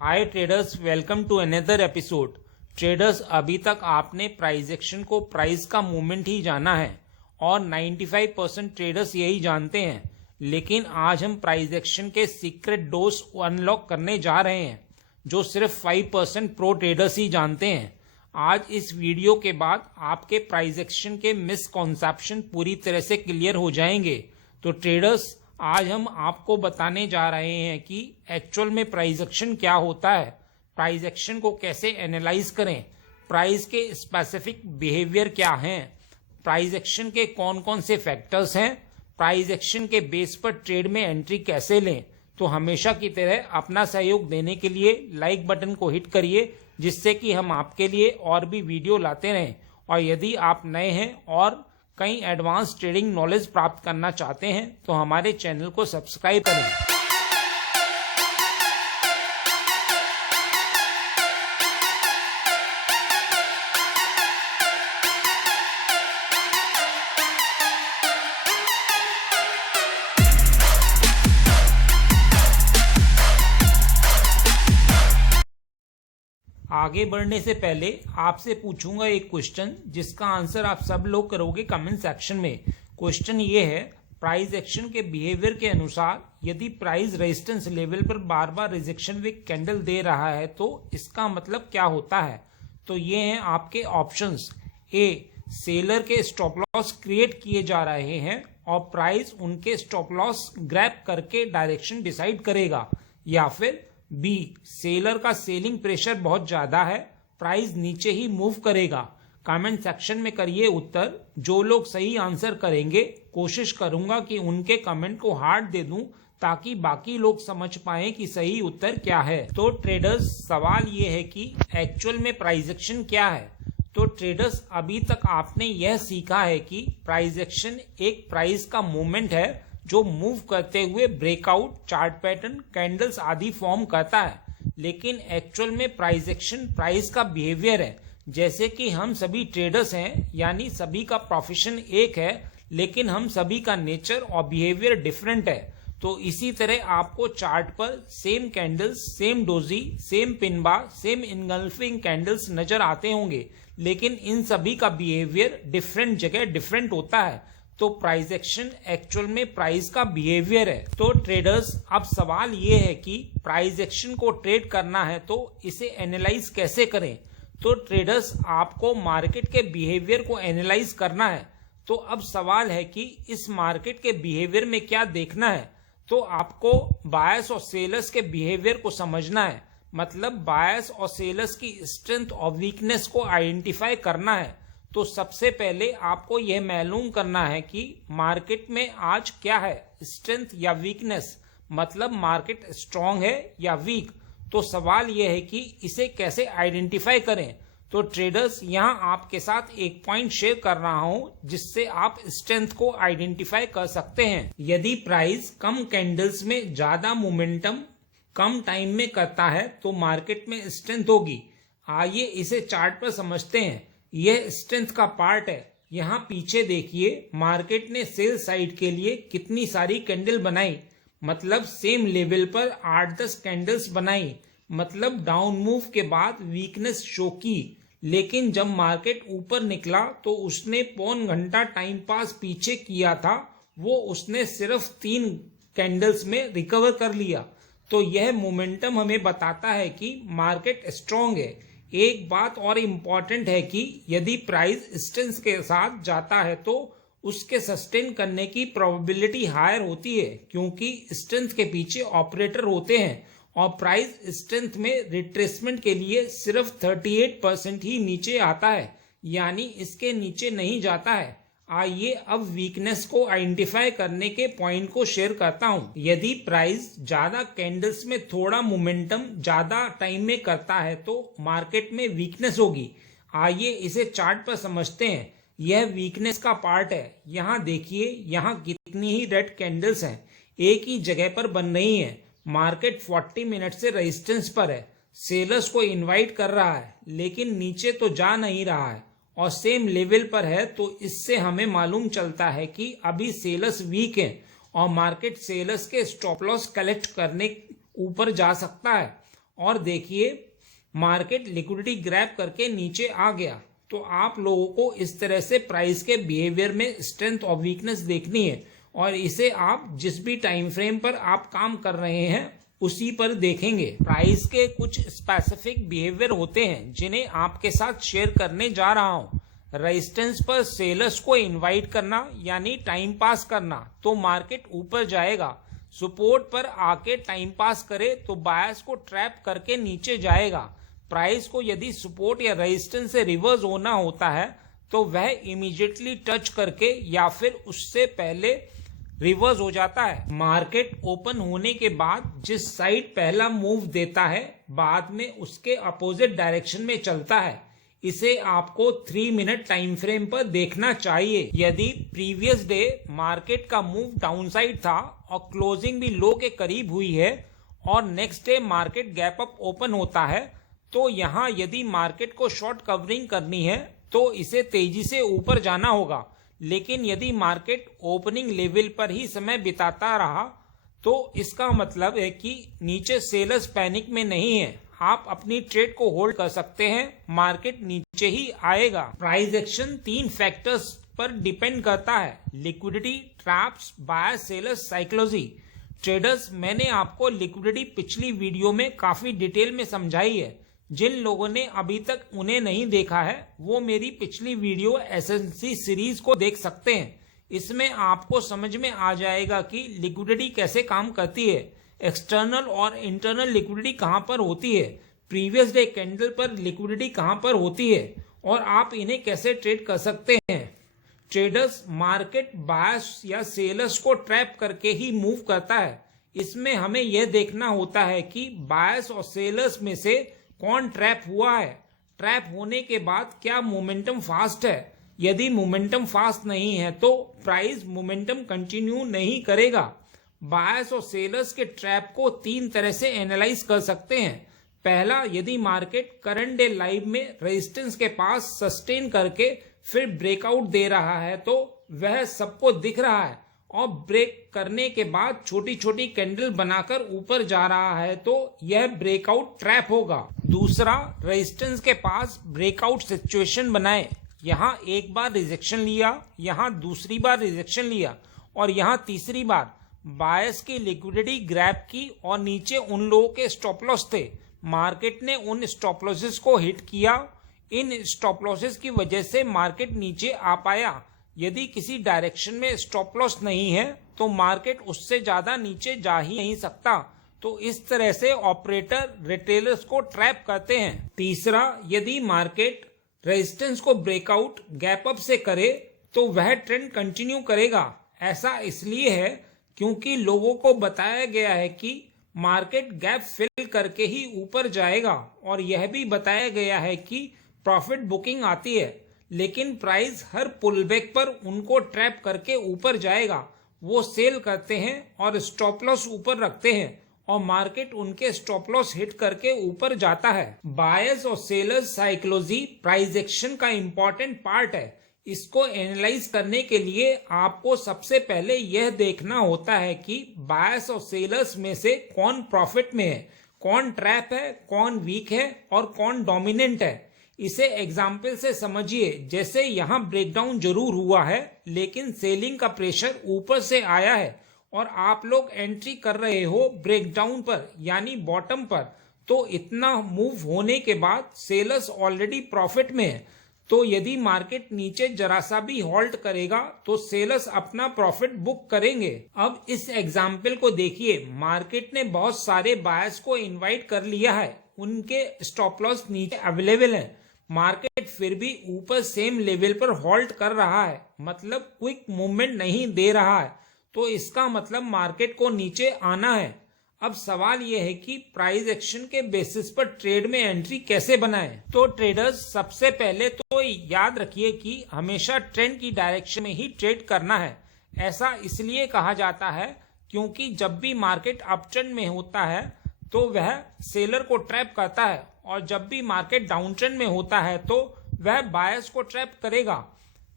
Hi traders, welcome to another episode. Traders, अभी तक आपने प्राइस एक्शन को प्राइस का मूवमेंट ही जाना है और 95% ट्रेडर्स यही जानते हैं। लेकिन आज हम प्राइस एक्शन के सीक्रेट डोज अनलॉक करने जा रहे हैं जो सिर्फ 5% प्रो ट्रेडर्स ही जानते हैं। आज इस वीडियो के बाद आपके प्राइस एक्शन के मिसकॉन्सेप्शन पूरी तरह से क्लियर हो जाएंगे। तो ट्रेडर्स, आज हम आपको बताने जा रहे हैं कि एक्चुअल में प्राइस एक्शन क्या होता है, प्राइस एक्शन को कैसे एनालाइज करें, प्राइस के स्पेसिफिक बिहेवियर क्या हैं, प्राइस एक्शन के कौन कौन से फैक्टर्स हैं, प्राइस एक्शन के बेस पर ट्रेड में एंट्री कैसे लें। तो हमेशा की तरह अपना सहयोग देने के लिए लाइक बटन को हिट करिए, जिससे कि हम आपके लिए और भी वीडियो लाते रहें। और यदि आप नए हैं और कई एडवांस ट्रेडिंग नॉलेज प्राप्त करना चाहते हैं तो हमारे चैनल को सब्सक्राइब करें। आगे बढ़ने से पहले आपसे पूछूंगा एक क्वेश्चन, जिसका आंसर आप सब लोग करोगे कमेंट सेक्शन में। क्वेश्चन ये है, प्राइस एक्शन के बिहेवियर के अनुसार यदि प्राइस रेजिस्टेंस लेवल पर बार बार रिजेक्शन विक कैंडल दे रहा है तो इसका मतलब क्या होता है। तो ये हैं आपके ऑप्शंस। ए, सेलर के स्टॉप लॉस क्रिएट किए जा रहे हैं और प्राइस उनके स्टॉप लॉस ग्रैब करके डायरेक्शन डिसाइड करेगा। या फिर बी, सेलर का सेलिंग प्रेशर बहुत ज्यादा है, प्राइस नीचे ही मूव करेगा। कमेंट सेक्शन में करिए उत्तर। जो लोग सही आंसर करेंगे कोशिश करूंगा कि उनके कमेंट को हार्ट दे दूं, ताकि बाकी लोग समझ पाएं कि सही उत्तर क्या है। तो ट्रेडर्स, सवाल ये है कि एक्चुअल में प्राइस एक्शन क्या है। तो ट्रेडर्स, अभी तक आपने यह सीखा है कि प्राइस एक्शन एक प्राइस का मूवमेंट है जो मूव करते हुए ब्रेकआउट, चार्ट पैटर्न, कैंडल्स आदि फॉर्म करता है। लेकिन एक्चुअल में प्राइस एक्शन प्राइस का बिहेवियर है। जैसे कि हम सभी ट्रेडर्स हैं, यानी सभी का प्रोफेशन एक है, लेकिन हम सभी का नेचर और बिहेवियर डिफरेंट है। तो इसी तरह आपको चार्ट पर same candles, same doji, same pin bar, same engulfing candles नजर आते होंगे, लेकिन इन सभी का बिहेवियर डिफरेंट जगह डिफरेंट होता है। तो प्राइस एक्शन एक्चुअल में प्राइस का बिहेवियर है। तो ट्रेडर्स, अब सवाल ये है कि प्राइस एक्शन को ट्रेड करना है तो इसे एनालाइज कैसे करें। तो ट्रेडर्स, आपको मार्केट के बिहेवियर को एनालाइज करना है। तो अब सवाल है कि इस मार्केट के बिहेवियर में क्या देखना है। तो आपको बायर्स और सेलर्स के बिहेवियर को समझना है, मतलब बायर्स और सेलर्स की स्ट्रेंथ और वीकनेस को आइडेंटिफाई करना है। तो सबसे पहले आपको यह मालूम करना है कि मार्केट में आज क्या है, स्ट्रेंथ या वीकनेस, मतलब मार्केट स्ट्रांग है या वीक। तो सवाल यह है कि इसे कैसे आइडेंटिफाई करें। तो ट्रेडर्स, यहां आपके साथ एक पॉइंट शेयर कर रहा हूं जिससे आप स्ट्रेंथ को आइडेंटिफाई कर सकते हैं। यदि प्राइस कम कैंडल्स में ज्यादा मोमेंटम कम टाइम में करता है तो मार्केट में स्ट्रेंथ होगी। आइए इसे चार्ट पर समझते हैं। यह स्ट्रेंथ का पार्ट है। यहाँ पीछे देखिए, मार्केट ने सेल साइड के लिए कितनी सारी कैंडल बनाई, मतलब सेम लेवल पर 8-10 कैंडल्स बनाई, मतलब डाउन मूव के बाद वीकनेस शो की। लेकिन जब मार्केट ऊपर निकला तो उसने पौन घंटा टाइम पास पीछे किया था, वो उसने सिर्फ 3 कैंडल्स में रिकवर कर लिया। तो यह मोमेंटम हमें बताता है कि मार्केट स्ट्रांग है। एक बात और इम्पॉर्टेंट है कि यदि प्राइस स्ट्रेंथ के साथ जाता है तो उसके सस्टेन करने की प्रोबेबिलिटी हायर होती है, क्योंकि स्ट्रेंथ के पीछे ऑपरेटर होते हैं और प्राइस स्ट्रेंथ में रिट्रेसमेंट के लिए सिर्फ 38% ही नीचे आता है, यानी इसके नीचे नहीं जाता है। आइए अब वीकनेस को आइडेंटिफाई करने के पॉइंट को शेयर करता हूं। यदि प्राइस ज्यादा कैंडल्स में थोड़ा मोमेंटम ज्यादा टाइम में करता है तो मार्केट में वीकनेस होगी। आइए इसे चार्ट पर समझते हैं। यह वीकनेस का पार्ट है। यहाँ देखिए, यहाँ कितनी ही रेड कैंडल्स हैं, एक ही जगह पर बन रही हैं। मार्केट 40 मिनट से रेजिस्टेंस पर है, सेलर्स को इनवाइट कर रहा है, लेकिन नीचे तो जा नहीं रहा है और सेम लेवल पर है। तो इससे हमें मालूम चलता है कि अभी सेलर्स वीक हैं और मार्केट सेलर्स के स्टॉप लॉस कलेक्ट करने ऊपर जा सकता है। और देखिए मार्केट लिक्विडिटी ग्रैब करके नीचे आ गया। तो आप लोगों को इस तरह से प्राइस के बिहेवियर में स्ट्रेंथ और वीकनेस देखनी है और इसे आप जिस भी टाइम फ्रेम पर आप काम कर रहे हैं उसी पर देखेंगे। प्राइस के कुछ स्पेसिफिक बिहेवियर होते हैं जिन्हें आपके साथ शेयर करने जा रहा हूं। रेजिस्टेंस पर सेलर्स को इनवाइट करना यानी टाइम पास करना तो मार्केट ऊपर जाएगा। सपोर्ट पर आके टाइम पास करे तो बायर्स को ट्रैप करके नीचे जाएगा। प्राइस को यदि सपोर्ट या रेजिस्टेंस से रिवर्स होना होता है तो वह इमीडिएटली टच करके या फिर उससे पहले रिवर्स हो जाता है। मार्केट ओपन होने के बाद जिस साइड पहला मूव देता है बाद में उसके अपोजिट डायरेक्शन में चलता है। इसे आपको 3 मिनट टाइम फ्रेम पर देखना चाहिए। यदि प्रीवियस डे मार्केट का मूव डाउनसाइड था और क्लोजिंग भी लो के करीब हुई है और next day market gap up open होता है तो यहाँ यदि मार्केट को शॉर्ट कवरिंग करनी है तो इसे तेजी से ऊपर जाना होगा। लेकिन यदि मार्केट ओपनिंग लेवल पर ही समय बिताता रहा तो इसका मतलब है कि नीचे सेलर्स पैनिक में नहीं है। आप अपनी ट्रेड को होल्ड कर सकते हैं, मार्केट नीचे ही आएगा। प्राइस एक्शन 3 फैक्टर्स पर डिपेंड करता है, liquidity, traps, buyer sellers psychology. Traders, मैंने आपको लिक्विडिटी पिछली वीडियो में काफी डिटेल में समझाई है। जिन लोगों ने अभी तक उन्हें नहीं देखा है वो मेरी पिछली वीडियो एसएनसी सीरीज को देख सकते हैं। इसमें आपको समझ में आ जाएगा कि लिक्विडिटी कैसे काम करती है, एक्सटर्नल और इंटरनल लिक्विडिटी कहां पर होती है, प्रीवियस डे कैंडल पर लिक्विडिटी कहां पर होती है और आप इन्हें कैसे ट्रेड कर सकते हैं। ट्रेडर्स, मार्केट बायर्स या सेलर्स को ट्रैप करके ही मूव करता है। इसमें हमें यह देखना होता है कि बायर्स और सेलर्स में से कौन ट्रैप हुआ है। ट्रैप होने के बाद क्या मोमेंटम फास्ट है। यदि मोमेंटम फास्ट नहीं है तो प्राइस मोमेंटम कंटिन्यू नहीं करेगा। बायर्स और सेलर्स के ट्रैप को 3 तरह से एनालाइज कर सकते हैं। पहला, यदि मार्केट करंट डे लाइव में रेजिस्टेंस के पास सस्टेन करके फिर ब्रेकआउट दे रहा है तो वह सबको दिख रहा है और ब्रेक करने के बाद छोटी छोटी कैंडल बनाकर ऊपर जा रहा है तो यह ब्रेकआउट ट्रैप होगा। दूसरा, रेजिस्टेंस के पास ब्रेकआउट सिचुएशन बनाए, यहाँ एक बार रिजेक्शन लिया, यहाँ दूसरी बार रिजेक्शन लिया और यहाँ तीसरी बार बायर्स की लिक्विडिटी ग्रैब की और नीचे उन लोगों के स्टॉप लॉस थे। मार्केट ने उन स्टॉप लॉसेस को हिट किया। इन स्टॉप लॉसेस की वजह से मार्केट नीचे आ पाया। यदि किसी डायरेक्शन में स्टॉप लॉस नहीं है तो मार्केट उससे ज्यादा नीचे जा ही नहीं सकता। तो इस तरह से ऑपरेटर रिटेलर्स को ट्रैप करते हैं। तीसरा, यदि मार्केट रेजिस्टेंस को ब्रेकआउट गैप अप से करे तो वह ट्रेंड कंटिन्यू करेगा। ऐसा इसलिए है क्योंकि लोगों को बताया गया है कि मार्केट गैप फिल करके ही ऊपर जाएगा और यह भी बताया गया है कि प्रॉफिट बुकिंग आती है। लेकिन प्राइस हर पुलबैक पर उनको ट्रैप करके ऊपर जाएगा। वो सेल करते हैं और स्टॉप लॉस ऊपर रखते हैं और मार्केट उनके स्टॉप लॉस हिट करके ऊपर जाता है। बायर्स और सेलर्स साइकोलॉजी प्राइस एक्शन का इम्पोर्टेंट पार्ट है। इसको एनालाइज करने के लिए आपको सबसे पहले यह देखना होता है कि बायर्स और सेलर्स में से कौन प्रॉफिट में है, कौन ट्रैप है, कौन वीक है और कौन डोमिनेंट है। इसे एग्जाम्पल से समझिए। जैसे यहाँ ब्रेकडाउन जरूर हुआ है लेकिन सेलिंग का प्रेशर ऊपर से आया है और आप लोग एंट्री कर रहे हो ब्रेकडाउन पर यानी बॉटम पर, तो इतना मूव होने के बाद सेलर्स ऑलरेडी प्रॉफिट में है। तो यदि मार्केट नीचे जरा सा भी हॉल्ट करेगा तो सेलर्स अपना प्रॉफिट बुक करेंगे। अब इस एग्जाम्पल को देखिए। मार्केट ने बहुत सारे बायर्स को इनवाइट कर लिया है, उनके स्टॉप लॉस नीचे अवेलेबल है। मार्केट फिर भी ऊपर सेम लेवल पर हॉल्ट कर रहा है, मतलब क्विक मूवमेंट नहीं दे रहा है। तो इसका मतलब मार्केट को नीचे आना है। अब सवाल यह है कि प्राइस एक्शन के बेसिस पर ट्रेड में एंट्री कैसे बनाएं। तो ट्रेडर्स, सबसे पहले तो याद रखिए कि हमेशा ट्रेंड की डायरेक्शन में ही ट्रेड करना है। ऐसा इसलिए कहा जाता है क्योंकि जब भी मार्केट अप ट्रेंड में होता है तो वह सेलर को ट्रैप करता है और जब भी मार्केट डाउन ट्रेंड में होता है तो वह बायर्स को ट्रैप करेगा।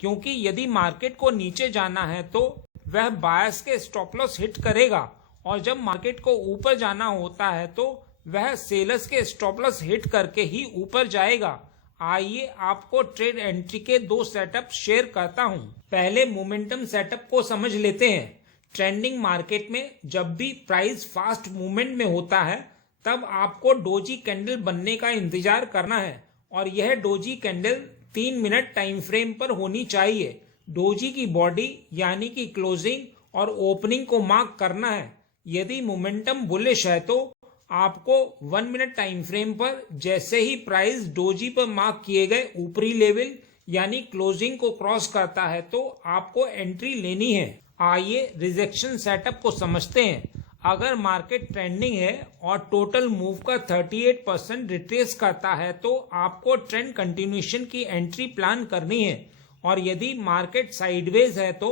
क्योंकि यदि मार्केट को नीचे जाना है तो वह बायर्स के स्टॉप लॉस हिट करेगा और जब मार्केट को ऊपर जाना होता है तो वह सेलर्स के स्टॉप लॉस हिट करके ही ऊपर जाएगा। आइए आपको ट्रेड एंट्री के 2 सेटअप शेयर करता हूं। पहले मोमेंटम सेटअप को समझ लेते हैं। ट्रेंडिंग मार्केट में जब भी प्राइस फास्ट मूवमेंट में होता है तब आपको डोजी कैंडल बनने का इंतजार करना है और यह doji candle 3 minute time frame पर होनी चाहिए। डोजी की बॉडी यानी कि क्लोजिंग और ओपनिंग को मार्क करना है। यदि मोमेंटम बुलिश है तो आपको 1 मिनट टाइम फ्रेम पर जैसे ही प्राइस डोजी पर मार्क किए गए ऊपरी लेवल यानी क्लोजिंग को क्रॉस करता है तो आपको एंट्री लेनी है। आइए रिजेक्शन सेटअप को समझते हैं। अगर मार्केट ट्रेंडिंग है और टोटल मूव का 38% रिट्रेस करता है तो आपको ट्रेंड कंटिन्यूएशन की एंट्री प्लान करनी है और यदि मार्केट साइडवेज है तो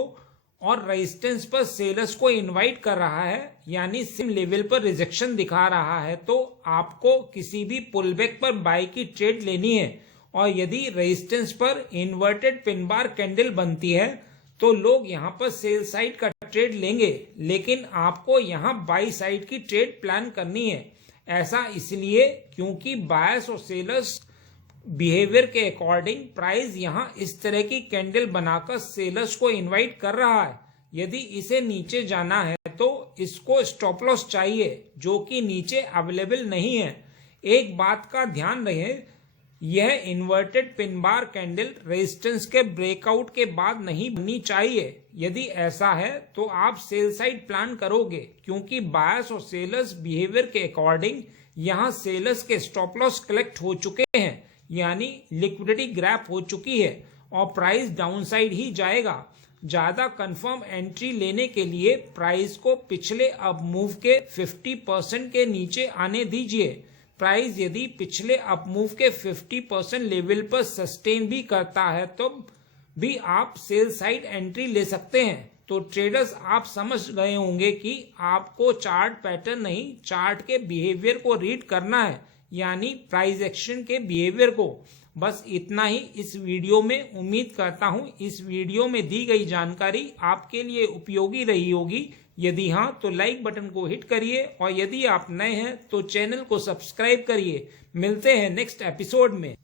और रेजिस्टेंस पर सेलर्स को इनवाइट कर रहा है यानी सेम लेवल पर रिजेक्शन दिखा रहा है तो आपको किसी भी पुलबैक पर बाय की ट्रेड लेनी है और यदि रेजिस्टेंस पर इन्वर्टेड पिन बार कैंडल बनती है तो लोग यहां पर सेल साइड का ट्रेड लेंगे, लेकिन आपको यहां बाई साइड की ट्रेड प्लान करनी है। ऐसा इसलिए क्योंकि बायर्स और सेलर्स बिहेवियर के अकॉर्डिंग प्राइस यहां इस तरह की कैंडल बनाकर सेलर्स को इनवाइट कर रहा है। यदि इसे नीचे जाना है तो इसको स्टॉप लॉस चाहिए जो कि नीचे अवेलेबल नहीं है। एक बात का ध्यान रहे, यह inverted pin bar candle resistance के ब्रेकआउट के बाद नहीं बननी चाहिए। यदि ऐसा है तो आप सेल साइड प्लान करोगे क्योंकि बायर्स और सेलर्स बिहेवियर के अकॉर्डिंग यहां सेलर्स के स्टॉप लॉस कलेक्ट हो चुके हैं यानी लिक्विडिटी ग्रैप हो चुकी है और प्राइस डाउनसाइड ही जाएगा। ज्यादा कंफर्म एंट्री लेने के लिए प्राइस को पिछले अप मूव के 50% के नीचे आने दीजिए। प्राइस यदि पिछले अप मूव के 50% लेवल पर सस्टेन भी करता है तो भी आप सेल साइड एंट्री ले सकते हैं। तो ट्रेडर्स आप समझ गए होंगे कि आपको चार्ट पैटर्न नहीं चार्ट के बिहेवियर को रीड करना है यानी प्राइस एक्शन के बिहेवियर को। बस इतना ही इस वीडियो में। उम्मीद करता हूं इस वीडियो में दी गई जानकारी आपके लिए उपयोगी रही होगी। यदि हाँ तो लाइक बटन को हिट करिए और यदि आप नए हैं तो चैनल को सब्सक्राइब करिए। मिलते हैं नेक्स्ट एपिसोड में।